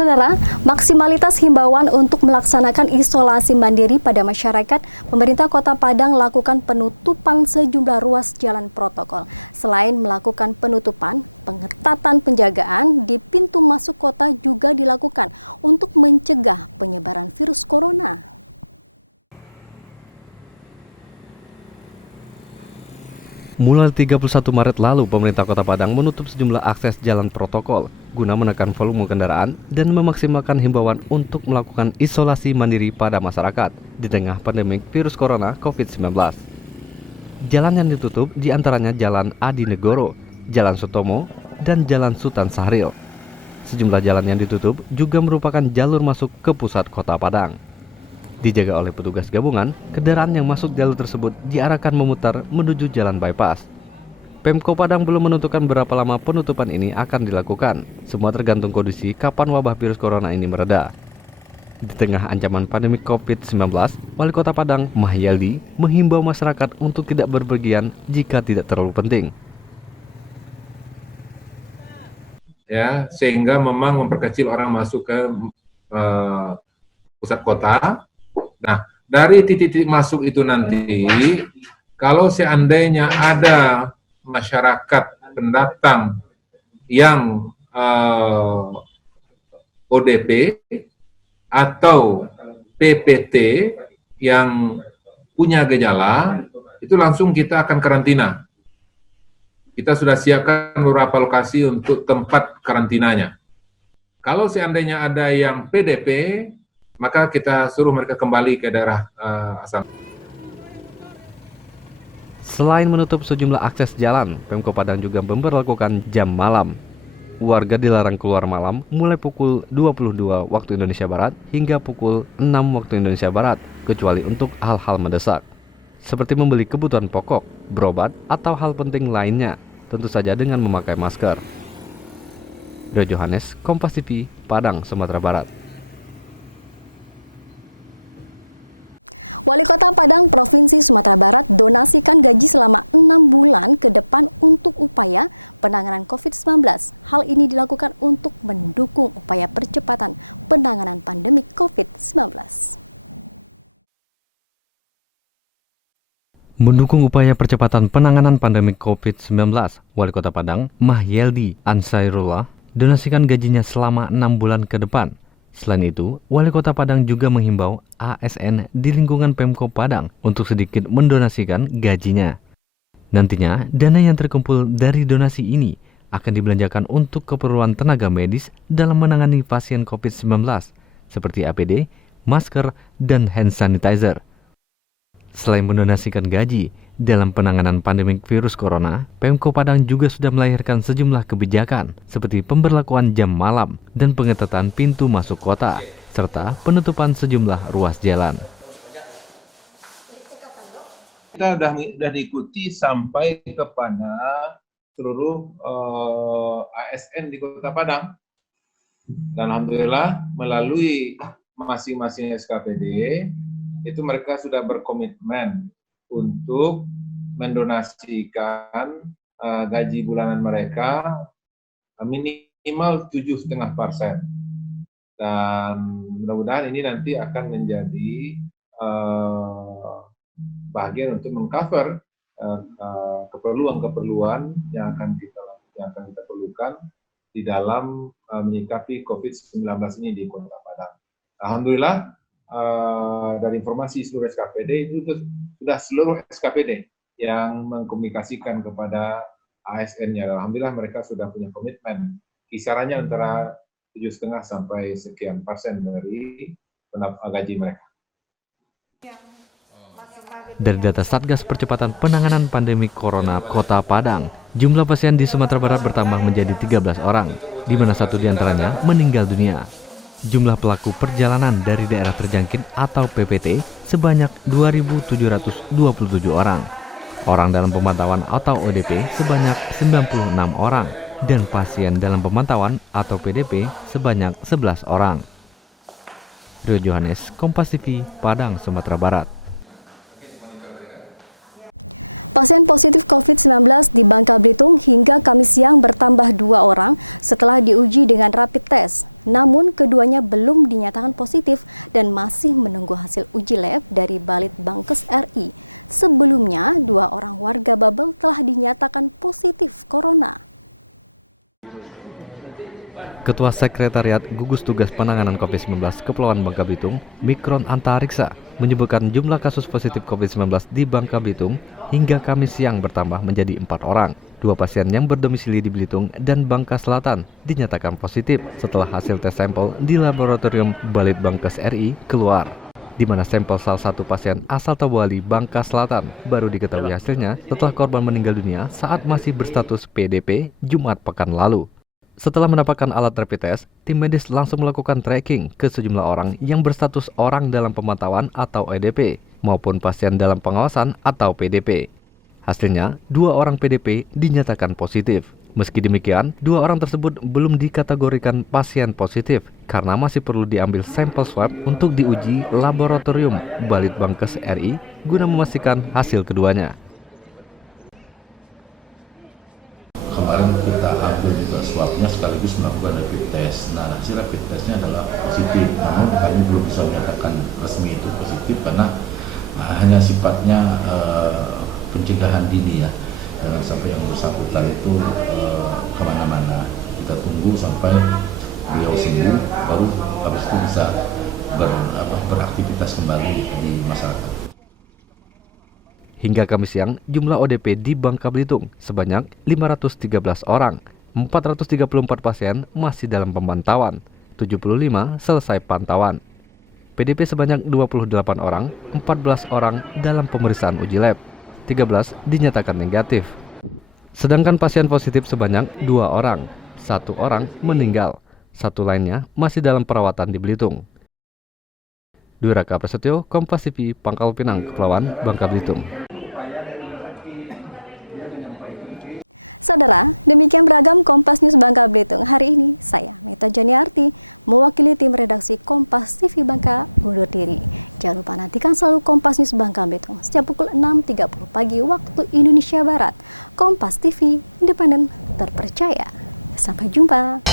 Saudara, maksimalitas himbauan untuk melaksanakan isolasi mandiri pada masyarakat, pemerintah Kota Padang lakukan penutupan sejumlah ruas jalan protokol. Selain melakukan penutupan, pengetatan penjagaan di pintu masuk kota juga dilakukan untuk mencegah penyebaran virus corona. Mulai 31 Maret lalu, pemerintah Kota Padang menutup sejumlah akses jalan protokol guna menekan volume kendaraan dan memaksimalkan himbauan untuk melakukan isolasi mandiri pada masyarakat di tengah pandemik virus corona COVID-19. Jalan yang ditutup diantaranya Jalan Adi Negoro, Jalan Sutomo, dan Jalan Sultan Sahril. Sejumlah jalan yang ditutup juga merupakan jalur masuk ke pusat Kota Padang. Dijaga oleh petugas gabungan, kendaraan yang masuk jalur tersebut diarahkan memutar menuju jalan bypass. Pemko Padang belum menentukan berapa lama penutupan ini akan dilakukan. Semua tergantung kondisi kapan wabah virus corona ini mereda. Di tengah ancaman pandemi COVID-19, Wali Kota Padang, Mahyaldi, menghimbau masyarakat untuk tidak berpergian jika tidak terlalu penting. Ya, sehingga memang memperkecil orang masuk ke pusat kota. Nah, dari titik-titik masuk itu nanti, kalau seandainya ada masyarakat pendatang yang ODP atau PPT yang punya gejala, itu langsung kita akan karantina. Kita sudah siapkan beberapa lokasi untuk tempat karantinanya. Kalau seandainya ada yang PDP, maka kita suruh mereka kembali ke daerah asal. Selain menutup sejumlah akses jalan, Pemko Padang juga memberlakukan jam malam. Warga dilarang keluar malam mulai pukul 22 waktu Indonesia Barat hingga pukul 6 waktu Indonesia Barat, kecuali untuk hal-hal mendesak, seperti membeli kebutuhan pokok, berobat, atau hal penting lainnya, tentu saja dengan memakai masker. Rio Johannes, Kompas TV, Padang, Sumatera Barat. Wali Kota Padang Provinsi Sumatera Barat donasikan gaji selama 6 bulan ke depan untuk upaya penanganan COVID-19. Hal ini dilakukan untuk mendukung upaya percepatan penanganan pandemi COVID-19. Mendukung upaya percepatan penanganan pandemi COVID-19, Wali Kota Padang, Mahyaldi Ansairullah, donasikan gajinya selama 6 bulan ke depan. Selain itu, Wali Kota Padang juga menghimbau ASN di lingkungan Pemko Padang untuk sedikit mendonasikan gajinya. Nantinya, dana yang terkumpul dari donasi ini akan dibelanjakan untuk keperluan tenaga medis dalam menangani pasien COVID-19, seperti APD, masker, dan hand sanitizer. Selain mendonasikan gaji, dalam penanganan pandemik virus corona, Pemko Padang juga sudah melahirkan sejumlah kebijakan seperti pemberlakuan jam malam dan pengetatan pintu masuk kota, serta penutupan sejumlah ruas jalan. Kita sudah diikuti sampai kepada seluruh ASN di Kota Padang. Dan alhamdulillah melalui masing-masing SKPD, itu mereka sudah berkomitmen untuk mendonasikan gaji bulanan mereka minimal 7,5%. Dan mudah-mudahan ini nanti akan menjadi bagian untuk mengcover keperluan-keperluan yang akan kita perlukan di dalam menyikapi COVID-19 ini di Kota Padang. Alhamdulillah, dari informasi seluruh SKPD itu sudah seluruh SKPD yang mengkomunikasikan kepada ASN-nya. Alhamdulillah mereka sudah punya komitmen. Kisarannya antara 7,5 sampai sekian persen dari gaji mereka. Dari data Satgas Percepatan Penanganan Pandemi Corona Kota Padang, jumlah pasien di Sumatera Barat bertambah menjadi 13 orang, di mana 1 diantaranya meninggal dunia. Jumlah pelaku perjalanan dari daerah terjangkit atau PPT sebanyak 2.727 orang. Orang dalam pemantauan atau ODP sebanyak 96 orang. Dan pasien dalam pemantauan atau PDP sebanyak 11 orang. Rio Johannes, Kompas TV, Padang, Sumatera Barat. Pasien positif COVID-19 di Bangka Belitung hingga Kamis siang bertambah 2 orang setelah diuji dengan rapid test. Namun keduanya belum dinyatakan positif dan masih menunggu hasil uji lab dari Balitbangkes RI. Sebelumnya, 2 orang warga Babel telah dinyatakan positif corona. Ketua Sekretariat Gugus Tugas Penanganan COVID-19 Kepulauan Bangka Belitung, Mikron Antariksa, menyebutkan jumlah kasus positif COVID-19 di Bangka Belitung hingga Kamis siang bertambah menjadi 4 orang. 2 pasien yang berdomisili di Belitung dan Bangka Selatan dinyatakan positif setelah hasil tes sampel di laboratorium Balitbangkes RI keluar, di mana sampel salah satu pasien asal Tawali, Bangka Selatan baru diketahui hasilnya setelah korban meninggal dunia saat masih berstatus PDP Jumat pekan lalu. Setelah mendapatkan alat rapid test, tim medis langsung melakukan tracking ke sejumlah orang yang berstatus orang dalam pemantauan atau EDP maupun pasien dalam pengawasan atau PDP. Hasilnya, 2 orang PDP dinyatakan positif. Meski demikian, 2 orang tersebut belum dikategorikan pasien positif karena masih perlu diambil sampel swab untuk diuji laboratorium Balitbangkes RI guna memastikan hasil keduanya. Kemarin kita ambil juga swabnya sekaligus melakukan rapid test. Nah, hasil rapid testnya adalah positif. Namun kami belum bisa menyatakan resmi itu positif karena hanya sifatnya pencegahan dini ya. Jangan sampai yang bersangkutan itu kemana-mana. Kita tunggu sampai beliau sembuh, baru habis itu bisa beraktivitas kembali di masyarakat. Hingga Kamis siang, jumlah ODP di Bangka Belitung sebanyak 513 orang. 434 pasien masih dalam pemantauan, 75 selesai pantauan. PDP sebanyak 28 orang, 14 orang dalam pemeriksaan uji lab, 13 dinyatakan negatif. Sedangkan pasien positif sebanyak 2 orang, 1 orang meninggal, 1 lainnya masih dalam perawatan di Belitung. Dwi Raka Prasetyo, Kompas TV, Pangkal Pinang, Kepulauan Bangka Belitung. Saudara, demikian beragam Kompas News Bangka Belitung. Hari ini saya, Meta Janiarti, mewakili tim redaksi Kompas TV Bangka undur diri. Jangan lupa nantikan selalu Kompas News Bangka Belitung setiap pukul 6.30 pagi waktu Indonesia Barat. Kompas TV, independen, terpercaya. Sampai jumpa.